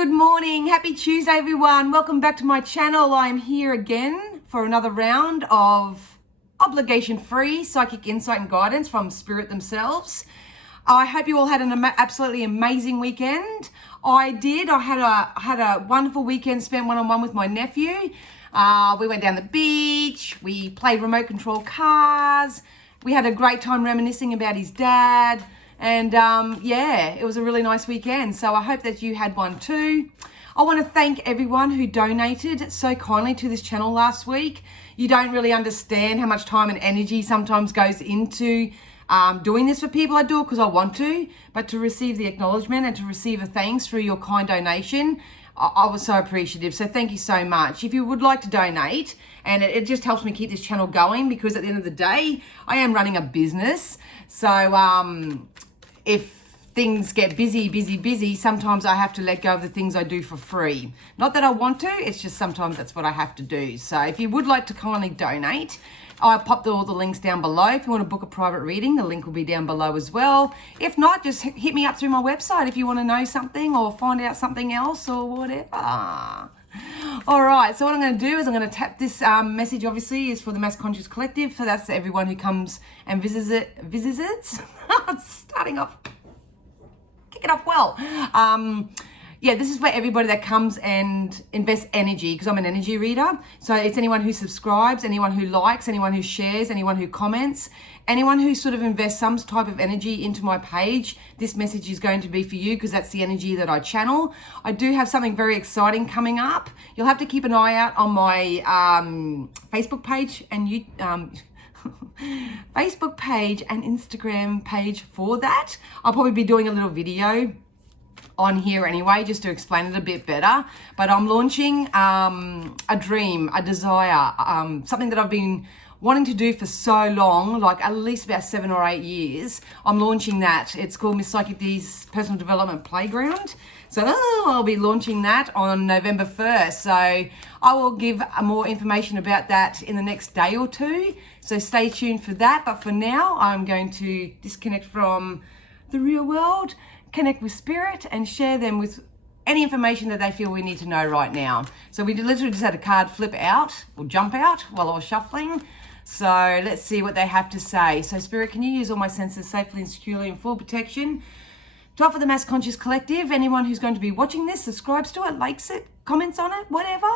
Good morning. Happy Tuesday, everyone. Welcome back to my channel. I'm here again for another round of obligation-free psychic insight and guidance from Spirit themselves. I hope you all had an absolutely amazing weekend. I did. I had a wonderful weekend spent one-on-one with my nephew. We went down the beach. We played remote control cars. We had a great time reminiscing about his dad. And yeah, it was a really nice weekend. So I hope that you had one too. I want to thank everyone who donated so kindly to this channel last week. You don't really understand how much time and energy sometimes goes into doing this for people. I do it because I want to, but to receive the acknowledgement and to receive a thanks through your kind donation, I was so appreciative. So thank you so much. If you would like to donate, and it just helps me keep this channel going, because at the end of the day, I am running a business. So if things get busy, sometimes I have to let go of the things I do for free. Not that I want to, it's just sometimes that's what I have to do. So if you would like to kindly donate, I popped all the links down below. If you want to book a private reading, the link will be down below as well. If not, just hit me up through my website if you want to know something or find out something else or whatever. All right, so what I'm going to do is I'm going to tap this message, obviously, is for the Mass Conscious Collective. So that's everyone who comes and visits it. Starting off, kick it off well. Yeah, this is for everybody that comes and invests energy, because I'm an energy reader. So it's anyone who subscribes, anyone who likes, anyone who shares, anyone who comments, anyone who sort of invests some type of energy into my page. This message is going to be for you, because that's the energy that I channel. I do have something very exciting coming up. You'll have to keep an eye out on my Facebook page and Facebook page and Instagram page for that. I'll probably be doing a little video on here anyway, just to explain it a bit better. But I'm launching a dream, a desire, something that I've been wanting to do for so long, like at least about 7 or 8 years. I'm launching that. It's called Miss Psychic D's Personal Development Playground. So I'll be launching that on November 1st. So I will give more information about that in the next day or two. So stay tuned for that. But for now, I'm going to disconnect from the real world, connect with Spirit, and share them with any information that they feel we need to know right now. So we literally just had a card flip out or jump out while I was shuffling. So let's see what they have to say. So Spirit, can you use all my senses safely and securely in full protection to offer the Mass Conscious Collective, anyone who's going to be watching this, subscribes to it, likes it, comments on it, whatever,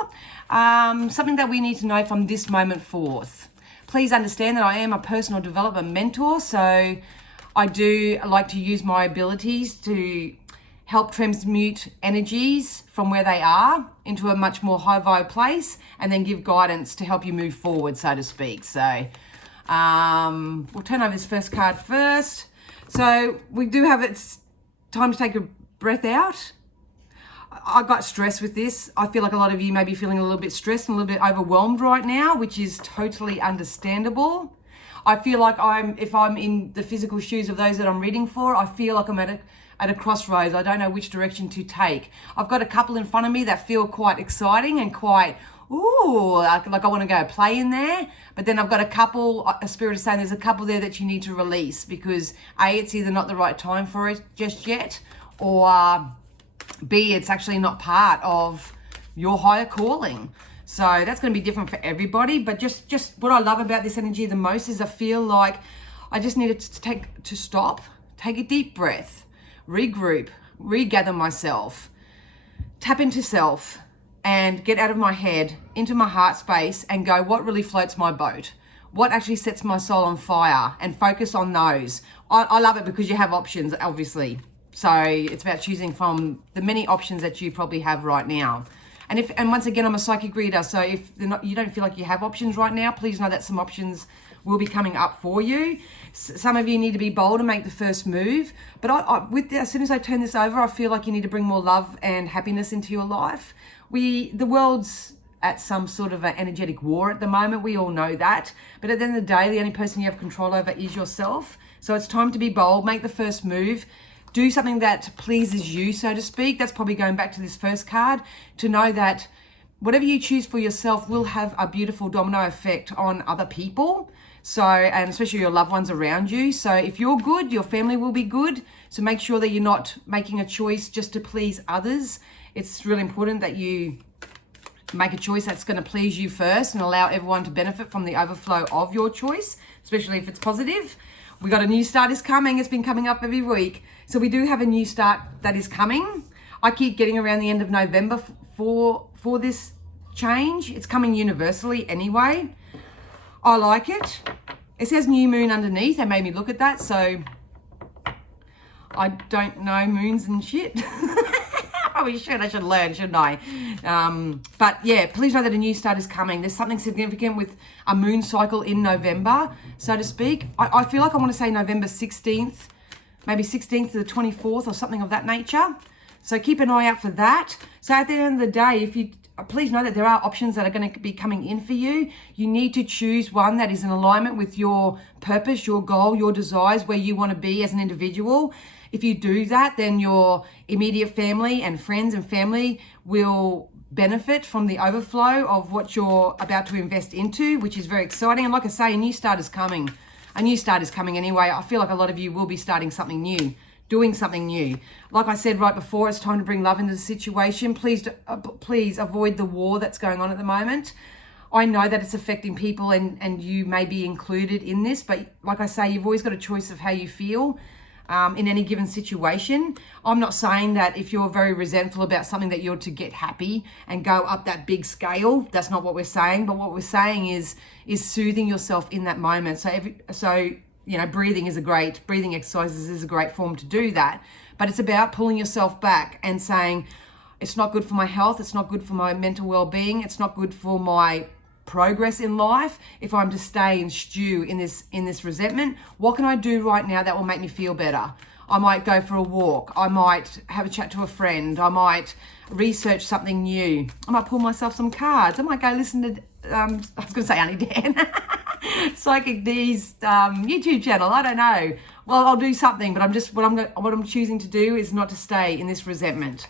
something that we need to know from this moment forth. Please understand that I am a personal development mentor, so I do like to use my abilities to help transmute energies from where they are into a much more high vibe place, and then give guidance to help you move forward, so to speak. So we'll turn over this first card first. So we do have it's time to take a breath out. I got stressed with this. I feel like a lot of you may be feeling a little bit stressed and a little bit overwhelmed right now, which is totally understandable. I feel like if I'm in the physical shoes of those that I'm reading for, I feel like I'm at a crossroads. I don't know which direction to take. I've got a couple in front of me that feel quite exciting and quite, ooh, like I want to go play in there. But then I've got a couple, a Spirit is saying there's a couple there that you need to release, because A, it's either not the right time for it just yet, or B, it's actually not part of your higher calling. So that's going to be different for everybody. But just what I love about this energy the most is I feel like I just needed to stop, take a deep breath, regroup, regather myself, tap into self, and get out of my head into my heart space and go, what really floats my boat? What actually sets my soul on fire? And focus on those. I love it because you have options, obviously. So it's about choosing from the many options that you probably have right now. And once again, I'm a psychic reader, so if you don't feel like you have options right now, please know that some options will be coming up for you. Some of you need to be bold and make the first move. But as soon as I turn this over, I feel like you need to bring more love and happiness into your life. The world's at some sort of an energetic war at the moment. We all know that. But at the end of the day, the only person you have control over is yourself. So it's time to be bold, make the first move. Do something that pleases you, so to speak. That's probably going back to this first card, to know that whatever you choose for yourself will have a beautiful domino effect on other people. So, and especially your loved ones around you. So if you're good, your family will be good. So make sure that you're not making a choice just to please others. It's really important that you make a choice that's going to please you first and allow everyone to benefit from the overflow of your choice, especially if it's positive. We got a new start is coming. It's been coming up every week. So we do have a new start that is coming. I keep getting around the end of November for this change. It's coming universally anyway. I like it. It says new moon underneath. They made me look at that, so I don't know moons and shit. I should learn, shouldn't I? But yeah, please know that a new start is coming. There's something significant with a moon cycle in November, so to speak. I feel like I want to say November 16th, maybe 16th to the 24th or something of that nature. So keep an eye out for that. So at the end of the day, please know that there are options that are going to be coming in for you. You need to choose one that is in alignment with your purpose, your goal, your desires, where you want to be as an individual. If you do that, then your immediate family and friends and family will benefit from the overflow of what you're about to invest into, which is very exciting. And like I say, a new start is coming. A new start is coming anyway. I feel like a lot of you will be starting something new, doing something new. Like I said right before, it's time to bring love into the situation. Please avoid the war that's going on at the moment. I know that it's affecting people and you may be included in this, but like I say, you've always got a choice of how you feel in any given situation. I'm not saying that if you're very resentful about something that you're to get happy and go up that big scale. That's not what we're saying. But what we're saying is soothing yourself in that moment. So breathing exercises is a great form to do that. But it's about pulling yourself back and saying, it's not good for my health. It's not good for my mental well-being. It's not good for my progress in life if I'm to stay and stew in this resentment. What can I do right now that will make me feel better? I might go for a walk. I might have a chat to a friend. I might research something new. I might pull myself some cards. I might go listen to I was going to say Auntie Dan Psychic D's YouTube channel. I don't know. Well, I'll do something, but what I'm choosing to do is not to stay in this resentment.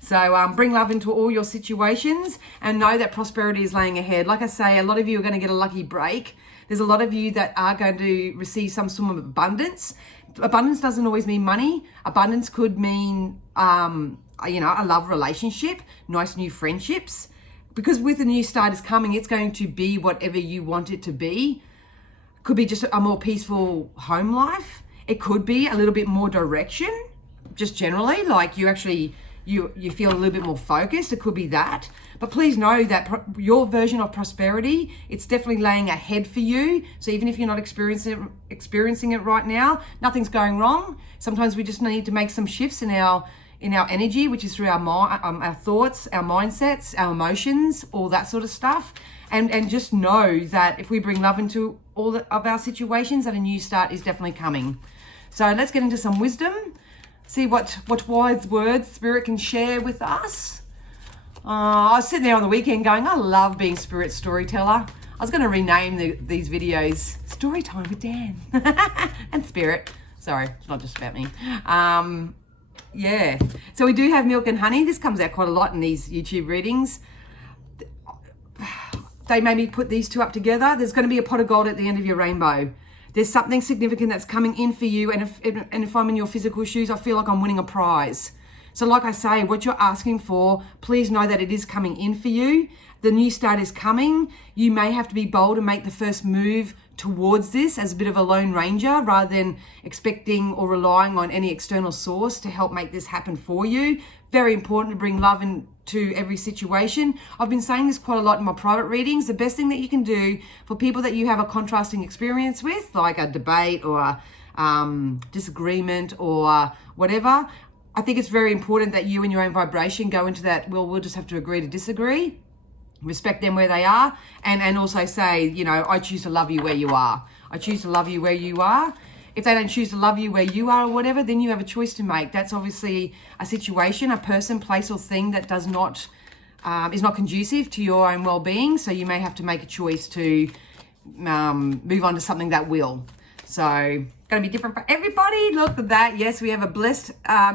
So bring love into all your situations and know that prosperity is laying ahead. Like I say, a lot of you are going to get a lucky break. There's a lot of you that are going to receive some sort of abundance. Abundance doesn't always mean money. Abundance could mean, a love relationship, nice new friendships. Because with the new start is coming, it's going to be whatever you want it to be. Could be just a more peaceful home life. It could be a little bit more direction, just generally, like you feel a little bit more focused. It could be that. But please know that your version of prosperity, it's definitely laying ahead for you. So even if you're not experiencing it right now, nothing's going wrong. Sometimes we just need to make some shifts in our energy, which is through our thoughts, our mindsets, our emotions, all that sort of stuff. And just know that if we bring love into all of our situations, that a new start is definitely coming. So let's get into some wisdom. See what wise words Spirit can share with us. I was sitting there on the weekend going, I love being Spirit storyteller. I was going to rename these videos Story Time with Dan and Spirit. Sorry, it's not just about me. Yeah. So we do have milk and honey. This comes out quite a lot in these YouTube readings. They made me put these two up together. There's going to be a pot of gold at the end of your rainbow. There's something significant that's coming in for you. And if I'm in your physical shoes, I feel like I'm winning a prize. So like I say, what you're asking for, please know that it is coming in for you. The new start is coming. You may have to be bold and make the first move towards this as a bit of a lone ranger rather than expecting or relying on any external source to help make this happen for you. Very important to bring love into every situation. I've been saying this quite a lot in my private readings. The best thing that you can do for people that you have a contrasting experience with, like a debate or a disagreement or whatever, I think it's very important that you and your own vibration go into that, well, we'll just have to agree to disagree, respect them where they are, and also say, I choose to love you where you are. I choose to love you where you are. If they don't choose to love you where you are or whatever, then you have a choice to make. That's obviously a situation, a person, place or thing that is not conducive to your own well-being. So you may have to make a choice to move on to something that will. So going to be different for everybody. Look at that. Yes, we have a blessed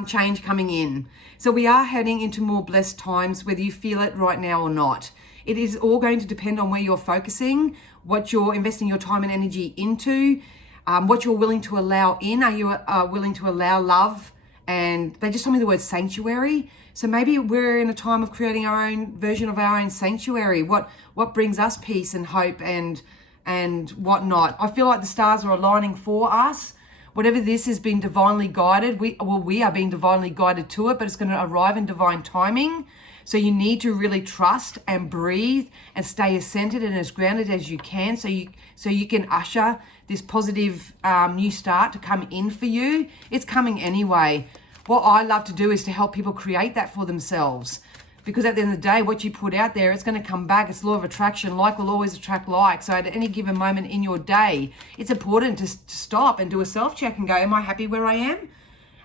change coming in. So we are heading into more blessed times, whether you feel it right now or not. It is all going to depend on where you're focusing, what you're investing your time and energy into, what you're willing to allow in. Are you willing to allow love? And they just told me the word sanctuary. So maybe we're in a time of creating our own version of our own sanctuary. What brings us peace and hope and whatnot. I feel like the stars are aligning for us. Whatever this has been divinely guided, we are being divinely guided to it, but it's going to arrive in divine timing. So you need to really trust and breathe and stay as centered and as grounded as you can, so you can usher this positive new start to come in for you. It's coming anyway. What I love to do is to help people create that for themselves. Because at the end of the day, what you put out there, it's going to come back. It's law of attraction. Like will always attract like. So at any given moment in your day, it's important to stop and do a self-check and go, am I happy where I am?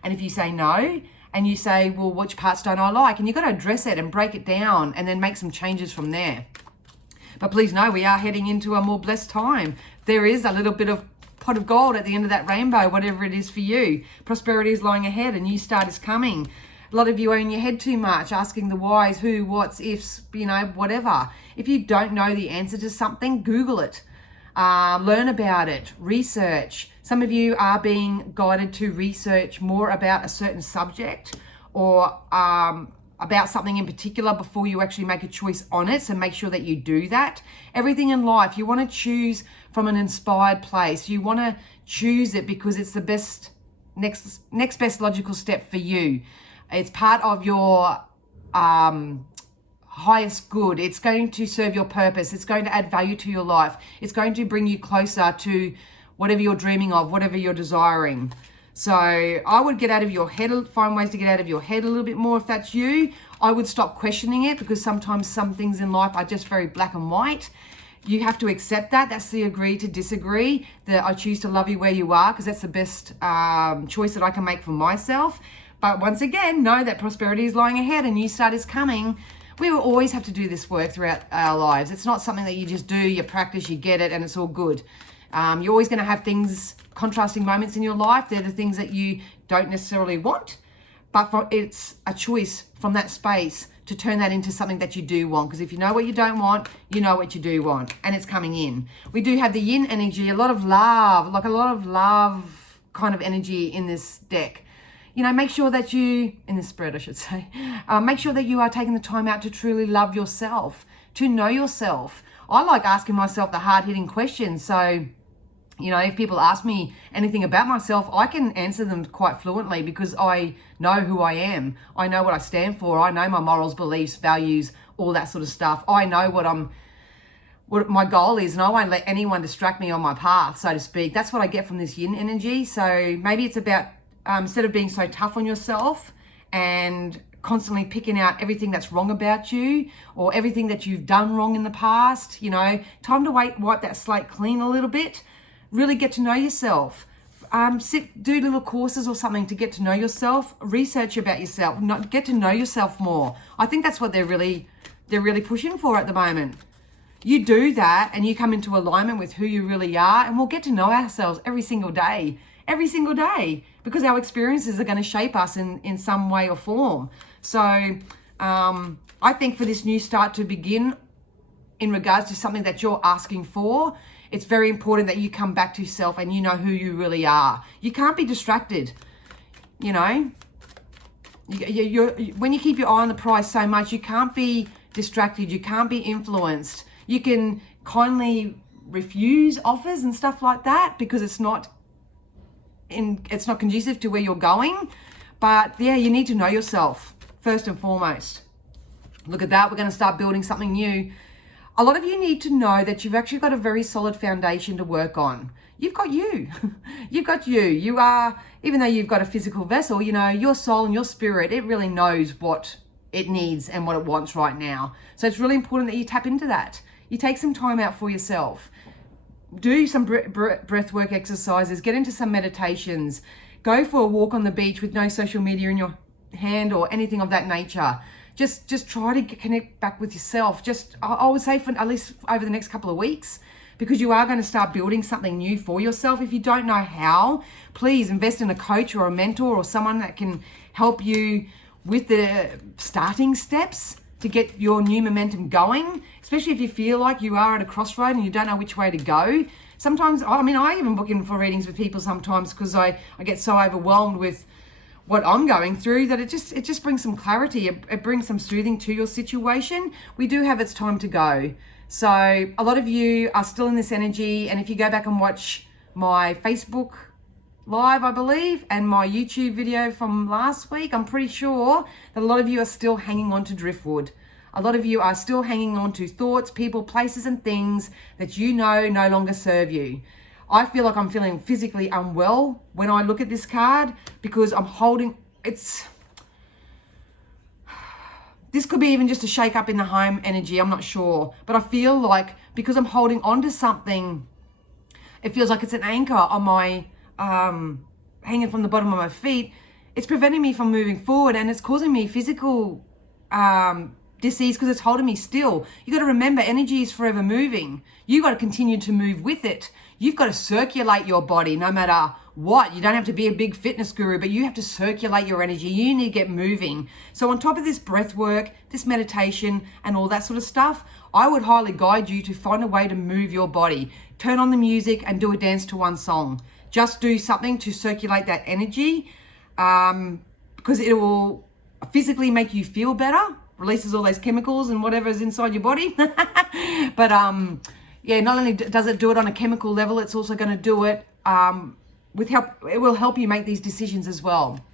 And if you say no, and you say, well, which parts don't I like? And you've got to address it and break it down and then make some changes from there. But please know, we are heading into a more blessed time. There is a little bit of pot of gold at the end of that rainbow, whatever it is for you. Prosperity is lying ahead. A new start is coming. A lot of you are in your head too much, asking the whys, who, what's, ifs, whatever. If you don't know the answer to something, Google it. Learn about it. Research. Some of you are being guided to research more about a certain subject or about something in particular before you actually make a choice on it. So make sure that you do that. Everything in life, you want to choose from an inspired place. You want to choose it because it's the best, next best logical step for you. It's part of your highest good. It's going to serve your purpose. It's going to add value to your life. It's going to bring you closer to whatever you're dreaming of, whatever you're desiring. So I would get out of your head, find ways to get out of your head a little bit more if that's you. I would stop questioning it, because sometimes some things in life are just very black and white. You have to accept that. That's the agree to disagree. That I choose to love you where you are, because that's the best choice that I can make for myself. But once again, know that prosperity is lying ahead, a new start is coming. We will always have to do this work throughout our lives. It's not something that you just do, you practice, you get it, and it's all good. You're always going to have things, contrasting moments in your life. They're the things that you don't necessarily want, but it's a choice from that space to turn that into something that you do want. Because if you know what you don't want, you know what you do want, and it's coming in. We do have the yin energy, a lot of love kind of energy in this deck. Make sure that you, in this spread I should say, make sure that you are taking the time out to truly love yourself, to know yourself. I like asking myself the hard-hitting questions. So, if people ask me anything about myself, I can answer them quite fluently, because I know who I am. I know what I stand for. I know my morals, beliefs, values, all that sort of stuff. I know what my goal is, and I won't let anyone distract me on my path, so to speak. That's what I get from this yin energy. So maybe it's about, instead of being so tough on yourself and constantly picking out everything that's wrong about you or everything that you've done wrong in the past, time to wipe that slate clean a little bit. Really get to know yourself. Do little courses or something to get to know yourself. Research about yourself. Get to know yourself more. I think that's what they're really pushing for at the moment. You do that and you come into alignment with who you really are, and we'll get to know ourselves every single day, because our experiences are going to shape us in some way or form. So I think for this new start to begin in regards to something that you're asking for, it's very important that you come back to yourself and you know who you really are. You can't be distracted, when you keep your eye on the prize so much, you can't be distracted, you can't be influenced. You can kindly refuse offers and stuff like that because it's not conducive to where you're going. But yeah, you need to know yourself first and foremost. Look at that, we're going to start building something new. A lot of you need to know that you've actually got a very solid foundation to work on. You've got you. You've got you. You are, even though you've got a physical vessel, your soul and your spirit, it really knows what it needs and what it wants right now. So it's really important that you tap into that. You take some time out for yourself. Do some breath work exercises. Get into some meditations. Go for a walk on the beach with no social media in your hand or anything of that nature. Just try to connect back with yourself. I would say for at least over the next couple of weeks, because you are going to start building something new for yourself. If you don't know how, please invest in a coach or a mentor or someone that can help you with the starting steps. to get your new momentum going, especially if you feel like you are at a crossroad and you don't know which way to go. Sometimes, I mean, I even book in for readings with people sometimes because I get so overwhelmed with what I'm going through that it just brings some clarity. It brings some soothing to your situation. We do have its time to go. So a lot of you are still in this energy. And if you go back and watch my Facebook live, I believe, and my YouTube video from last week, I'm pretty sure that a lot of you are still hanging on to driftwood. A lot of you are still hanging on to thoughts, people, places, and things that you know no longer serve you. I feel like I'm feeling physically unwell when I look at this card because I'm holding, this could be even just a shake up in the home energy, I'm not sure. But I feel like because I'm holding on to something, it feels like it's an anchor on my, hanging from the bottom of my feet. It's preventing me from moving forward and it's causing me physical disease because it's holding me still. You got to remember, energy is forever moving. You got to continue to move with it. You've got to circulate your body no matter what. You don't have to be a big fitness guru, but you have to circulate your energy. You need to get moving. So on top of this breath work, this meditation and all that sort of stuff, I would highly guide you to find a way to move your body. Turn on the music and do a dance to one song. Just do something to circulate that energy because it will physically make you feel better, releases all those chemicals and whatever is inside your body. But yeah, not only does it do it on a chemical level, it's also going to do it with help. It will help you make these decisions as well.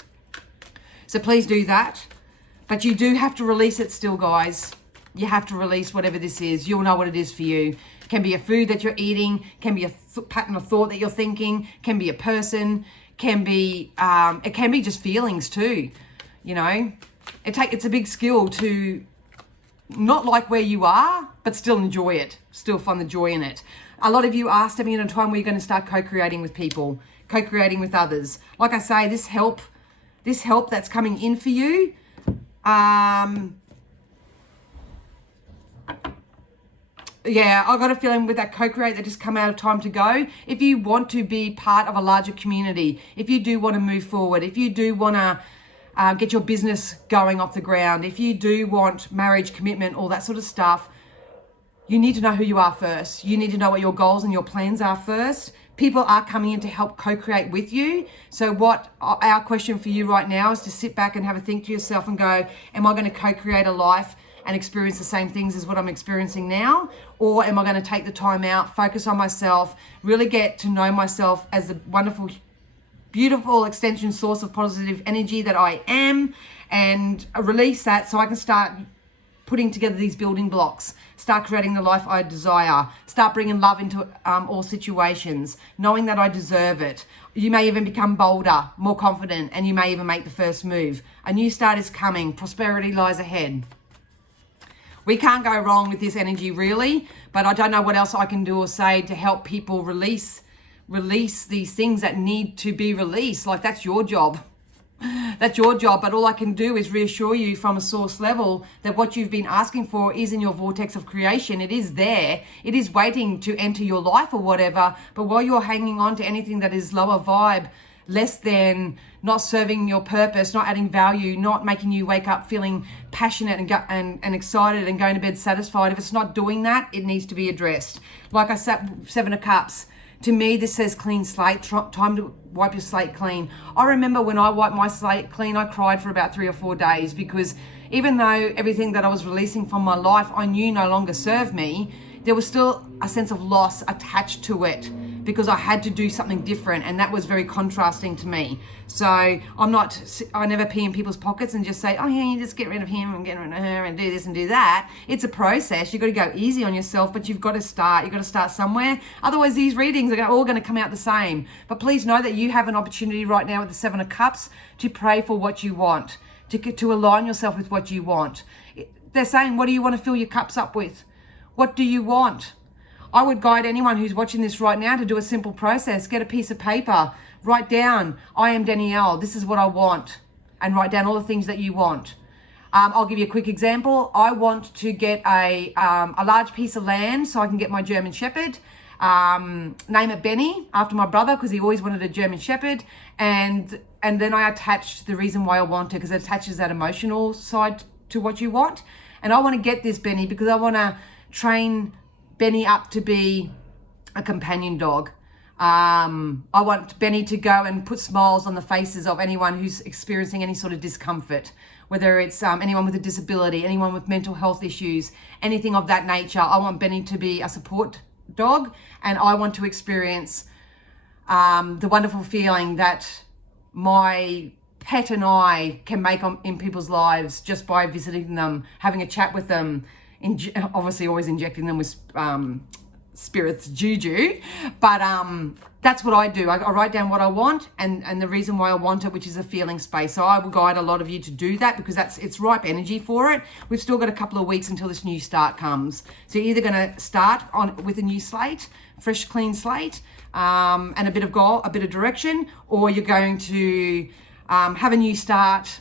So please do that. But you do have to release it still, guys. You have to release whatever this is. You'll know what it is for you. It can be a food that you're eating, can be a pattern of thought that you're thinking, can be a person, can be it can be just feelings too. You know, it's a big skill to not like where you are, but still enjoy it, still find the joy in it. A lot of you are stepping in a time where you're going to start co-creating with people, co-creating with others. Like I say, this help that's coming in for you, yeah, I got a feeling with that co-create that just come out of time to go. If you want to be part of a larger community, if you do want to move forward, if you do want to get your business going off the ground, if you do want marriage, commitment, all that sort of stuff, you need to know who you are first. You need to know what your goals and your plans are first. People are coming in to help co-create with you. So what our question for you right now is to sit back and have a think to yourself and go, am I going to co-create a life and experience the same things as what I'm experiencing now? Or am I going to take the time out, focus on myself, really get to know myself as the wonderful, beautiful extension source of positive energy that I am, and release that so I can start putting together these building blocks, start creating the life I desire, start bringing love into all situations, knowing that I deserve it. You may even become bolder, more confident, and you may even make the first move. A new start is coming. Prosperity lies ahead. We can't go wrong with this energy, really, but I don't know what else I can do or say to help people release these things that need to be released. Like, that's your job. That's your job. But all I can do is reassure you from a source level that what you've been asking for is in your vortex of creation. It is there. It is waiting to enter your life or whatever. But while you're hanging on to anything that is lower vibe, less than, not serving your purpose, not adding value, not making you wake up feeling passionate and excited and going to bed satisfied, if it's not doing that, it needs to be addressed. Like I said, 7 of Cups. To me, this says clean slate, time to wipe your slate clean. I remember when I wiped my slate clean, I cried for about 3 or 4 days because even though everything that I was releasing from my life I knew no longer served me, there was still a sense of loss attached to it because I had to do something different, and that was very contrasting to me. So I never pee in people's pockets and just say, oh yeah, you just get rid of him and get rid of her and do this and do that. It's a process. You've got to go easy on yourself, but you've got to start somewhere. Otherwise, these readings are all going to come out the same. But please know that you have an opportunity right now with the 7 of Cups to pray for what you want, to align yourself with what you want. They're saying, what do you want to fill your cups up with? What do you want? I would guide anyone who's watching this right now to do a simple process. Get a piece of paper, write down, I am Danielle, this is what I want, and write down all the things that you want. I'll give you a quick example. I want to get a large piece of land so I can get my German Shepherd. Name it Benny, after my brother, because he always wanted a German Shepherd. And then I attached the reason why I want it, because it attaches that emotional side to what you want. And I want to get this Benny because I want to train Benny up to be a companion dog. I want Benny to go and put smiles on the faces of anyone who's experiencing any sort of discomfort, whether it's anyone with a disability, anyone with mental health issues, anything of that nature. I want Benny to be a support dog, and I want to experience the wonderful feeling that my pet and I can make in people's lives just by visiting them, having a chat with them, obviously always injecting them with spirits juju, but that's what I do. I write down what I want and the reason why I want it, which is a feeling space. So I will guide a lot of you to do that because it's ripe energy for it. We've still got a couple of weeks until this new start comes. So you're either going to start with a new slate, fresh, clean slate, and a bit of goal, a bit of direction, or you're going to have a new start,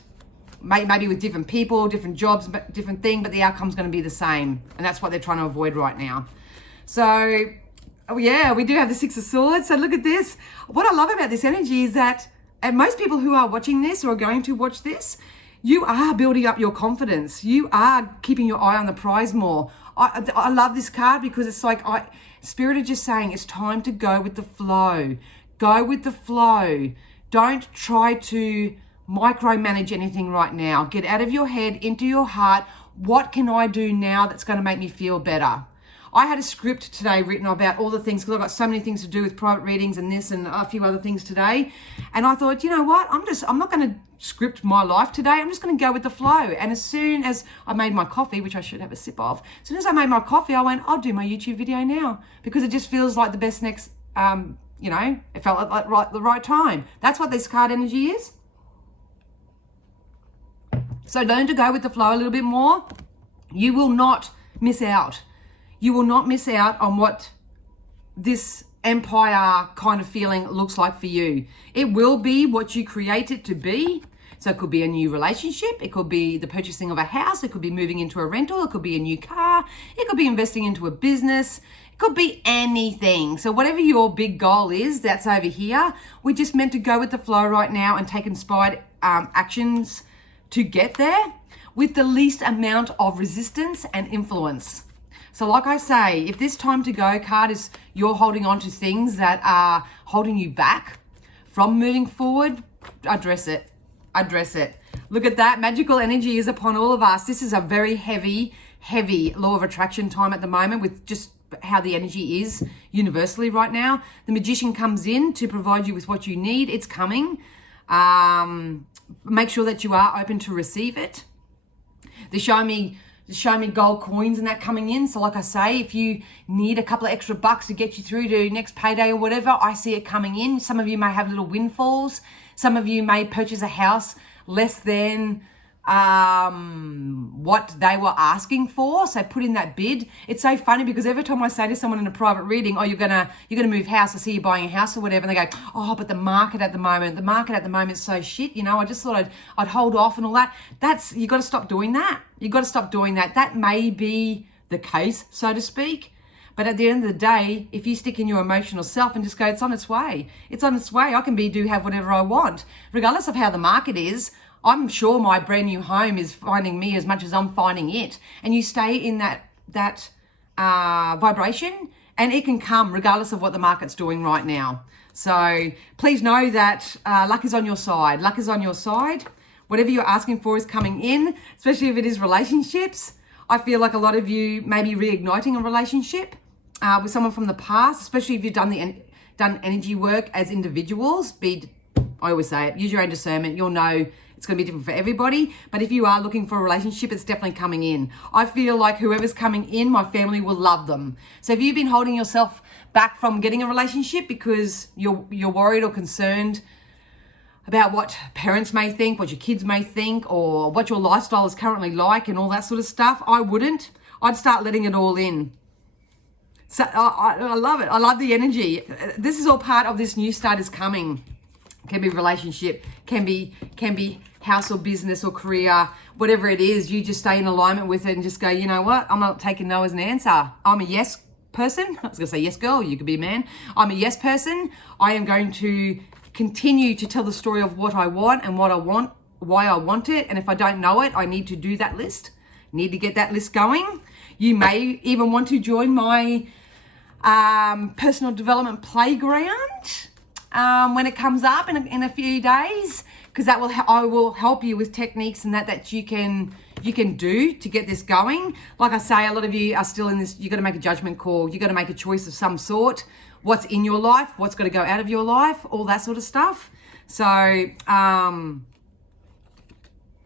maybe with different people, different jobs, different thing, but the outcome's going to be the same. And that's what they're trying to avoid right now. So, yeah, we do have the Six of Swords. So look at this. What I love about this energy is that, and most people who are watching this or are going to watch this, you are building up your confidence. You are keeping your eye on the prize more. I love this card because it's like, Spirit are just saying it's time to go with the flow. Go with the flow. Don't try to micromanage anything right now. Get out of your head, into your heart. What can I do now that's going to make me feel better? I had a script today written about all the things because I've got so many things to do with private readings and this and a few other things today. And I thought, you know what? I'm not going to script my life today. I'm just going to go with the flow. And as soon as I made my coffee, which I should have a sip of, as soon as I made my coffee, I went, I'll do my YouTube video now because it just feels like the best next, it felt like the right time. That's what this card energy is. So learn to go with the flow a little bit more. You will not miss out. You will not miss out on what this empire kind of feeling looks like for you. It will be what you create it to be. So it could be a new relationship. It could be the purchasing of a house. It could be moving into a rental. It could be a new car. It could be investing into a business. It could be anything. So whatever your big goal is, that's over here. We're just meant to go with the flow right now and take inspired actions to get there with the least amount of resistance and influence. So like I say, if this time to go card is you're holding on to things that are holding you back from moving forward, address it. Look at that. Magical energy is upon all of us. This is a very heavy law of attraction time at the moment with just how the energy is universally right now. The magician comes in to provide you with what you need. It's coming. Make sure that you are open to receive it. They show me gold coins and that coming in. So like I say, if you need a couple of extra bucks to get you through to next payday or whatever, I see it coming in. Some of you may have little windfalls. Some of you may purchase a house less than what they were asking for. So put in that bid. It's so funny because every time I say to someone in a private reading, oh, you're gonna move house, I see you buying a house or whatever, and they go, oh, but the market at the moment is so shit, I just thought I'd hold off and all that. You got to stop doing that. That may be the case, so to speak. But at the end of the day, if you stick in your emotional self and just go, it's on its way. I can have whatever I want. Regardless of how the market is, I'm sure my brand new home is finding me as much as I'm finding it. And you stay in that vibration and it can come regardless of what the market's doing right now. So please know that luck is on your side. Whatever you're asking for is coming in, especially if it is relationships. I feel like a lot of you may be reigniting a relationship with someone from the past, especially if you've done energy work as individuals. I always say it, use your own discernment. You'll know it's going to be different for everybody. But if you are looking for a relationship, it's definitely coming in. I feel like whoever's coming in, my family will love them. So if you've been holding yourself back from getting a relationship because you're worried or concerned about what parents may think, what your kids may think, or what your lifestyle is currently like and all that sort of stuff, I wouldn't. I'd start letting it all in. So I love it. I love the energy. This is all part of this new start is coming. Can be relationship, can be house or business or career, whatever it is. You just stay in alignment with it and just go, you know what? I'm not taking no as an answer. I'm a yes person. I was going to say yes girl, you could be a man. I'm a yes person. I am going to continue to tell the story of what I want and what I want, why I want it. And if I don't know it, I need to do that list need to get that list going. You may even want to join my personal development playground when it comes up in a few days, because I will help you with techniques and that you can do to get this going. Like I say, a lot of you are still in this. You got to make a judgment call. You got to make a choice of some sort. What's in your life? What's got to go out of your life? All that sort of stuff. So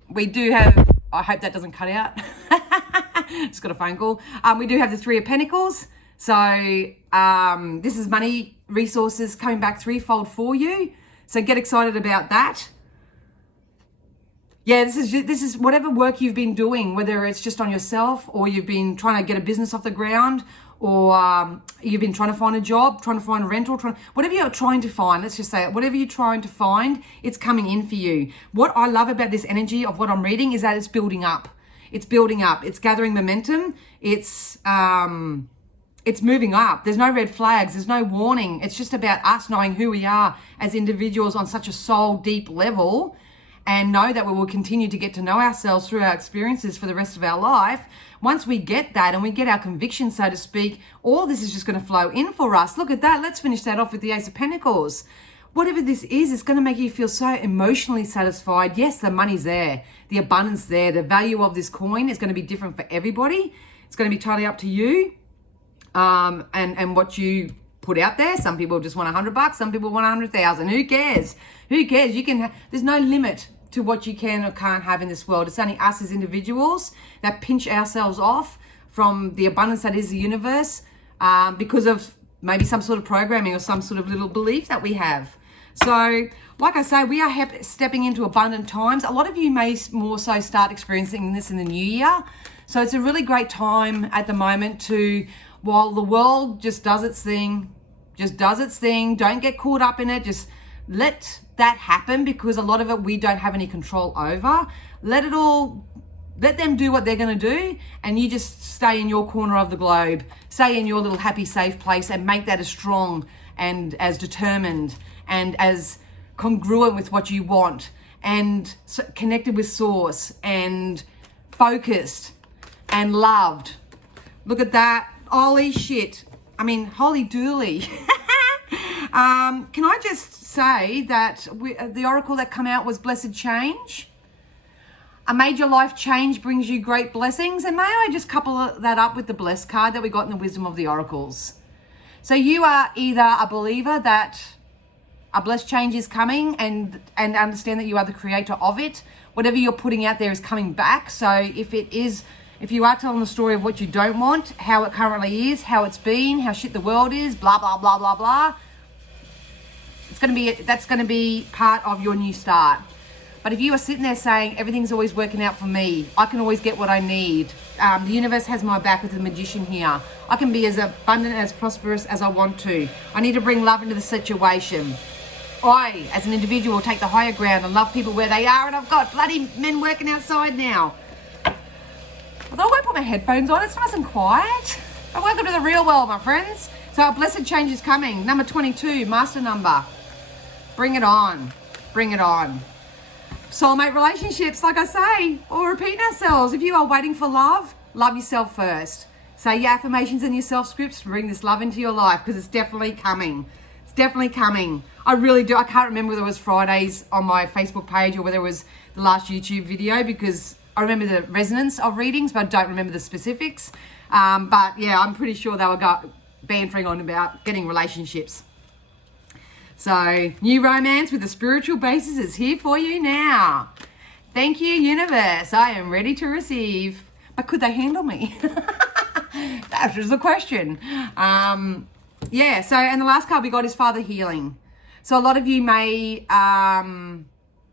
we do have. I hope that doesn't cut out. Just got a phone call. We do have the Three of Pentacles. So this is money, resources coming back threefold for you. So get excited about that. Yeah, this is whatever work you've been doing, whether it's just on yourself or you've been trying to get a business off the ground, or you've been trying to find a job, trying to find a rental, whatever you're trying to find, let's just say it, whatever you're trying to find, it's coming in for you. What I love about this energy of what I'm reading is that it's building up. It's building up. It's gathering momentum. It's moving up. There's no red flags. There's no warning. It's just about us knowing who we are as individuals on such a soul deep level, and know that we will continue to get to know ourselves through our experiences for the rest of our life. Once we get that and we get our conviction, so to speak, all this is just going to flow in for us. Look at that. Let's finish that off with the Ace of Pentacles. Whatever this is, it's going to make you feel so emotionally satisfied. Yes, the money's there, the abundance there, the value of this coin is going to be different for everybody. It's going to be totally up to you and what you put out there. Some people just want $100, some people want 100,000. Who cares? Who cares? There's no limit to what you can or can't have in this world. It's only us as individuals that pinch ourselves off from the abundance that is the universe because of maybe some sort of programming or some sort of little belief that we have. So, like I say, we are stepping into abundant times. A lot of you may more so start experiencing this in the new year. So it's a really great time at the moment to, while the world just does its thing, don't get caught up in it. Just let that happen, because a lot of it we don't have any control over. Let them do what they're going to do, and you just stay in your corner of the globe, stay in your little happy, safe place, and make that as strong and as determined and as congruent with what you want, and connected with source and focused and loved. Look at that. Holy shit. I mean, holy dooly. Can I just say that the oracle that come out was Blessed Change? A major life change brings you great blessings. And may I just couple that up with the Blessed card that we got in the Wisdom of the Oracles. So you are either a believer that a blessed change is coming and understand that you are the creator of it. Whatever you're putting out there is coming back. So if you are telling the story of what you don't want, how it currently is, how it's been, how shit the world is, blah, blah, blah, blah, blah, that's going to be part of your new start. But if you are sitting there saying, everything's always working out for me, I can always get what I need, the universe has my back with the Magician here, I can be as abundant and as prosperous as I want to, I need to bring love into the situation, I, as an individual, take the higher ground and love people where they are, and I've got bloody men working outside now. Although I won't put my headphones on, it's nice and quiet. But welcome to the real world, my friends. So a blessed change is coming. Number 22, master number. Bring it on. Bring it on. Soulmate relationships, like I say, or repeating ourselves. If you are waiting for love, love yourself first. Say your affirmations and your self-scripts to bring this love into your life, because it's definitely coming. It's definitely coming. I really do. I can't remember whether it was Fridays on my Facebook page or whether it was the last YouTube video, because I remember the resonance of readings, but I don't remember the specifics. But yeah, I'm pretty sure they were bantering on about getting relationships. So, new romance with a spiritual basis is here for you now. Thank you, universe. I am ready to receive. But could they handle me? That was the question. Yeah, so, and the last card we got is Father Healing. So a lot of you may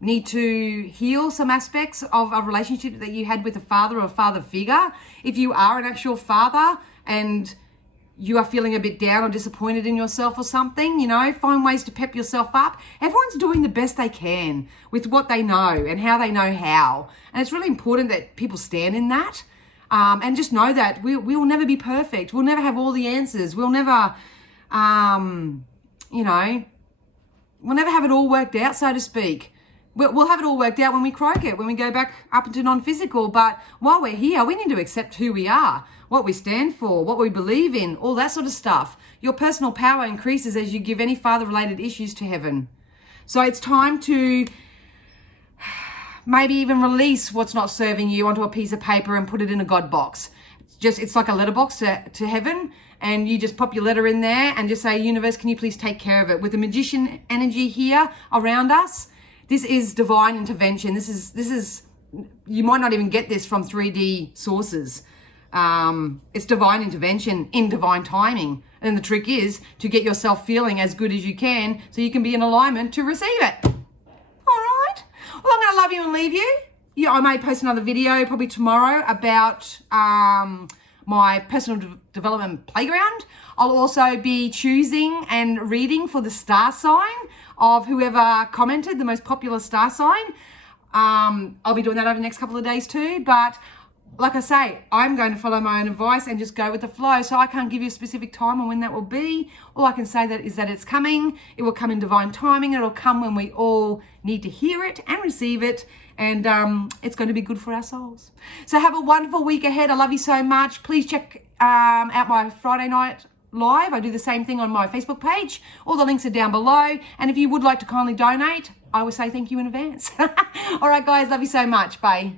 need to heal some aspects of a relationship that you had with a father or a father figure. If you are an actual father and you are feeling a bit down or disappointed in yourself or something, you know, find ways to pep yourself up. Everyone's doing the best they can with what they know and how they know how. And it's really important that people stand in that and just know that we will never be perfect. We'll never have all the answers. We'll never, we'll never have it all worked out, so to speak. we'll have it all worked out when we croak it, when we go back up into non-physical. But while we're here, we need to accept who we are, what we stand for, what we believe in, all that sort of stuff. Your personal power increases as you give any father-related issues to heaven. So it's time to maybe even release what's not serving you onto a piece of paper and put it in a God box. It's like a letterbox to heaven, and you just pop your letter in there and just say, universe, can you please take care of it? With the magician energy here around us, this is divine intervention. This is you might not even get this from 3D sources. It's divine intervention in divine timing. And the trick is to get yourself feeling as good as you can so you can be in alignment to receive it. All right. Well, I'm going to love you and leave you. Yeah, I may post another video probably tomorrow about my personal development playground. I'll also be choosing and reading for the star sign of whoever commented, the most popular star sign. I'll be doing that over the next couple of days too. But like I say, I'm going to follow my own advice and just go with the flow. So I can't give you a specific time on when that will be. All I can say is that it's coming. It will come in divine timing. It'll come when we all need to hear it and receive it. And it's going to be good for our souls. So have a wonderful week ahead. I love you so much. Please check out my Friday night live. I do the same thing on my Facebook page. All the links are down below. And if you would like to kindly donate, I will say thank you in advance. All right, guys. Love you so much. Bye.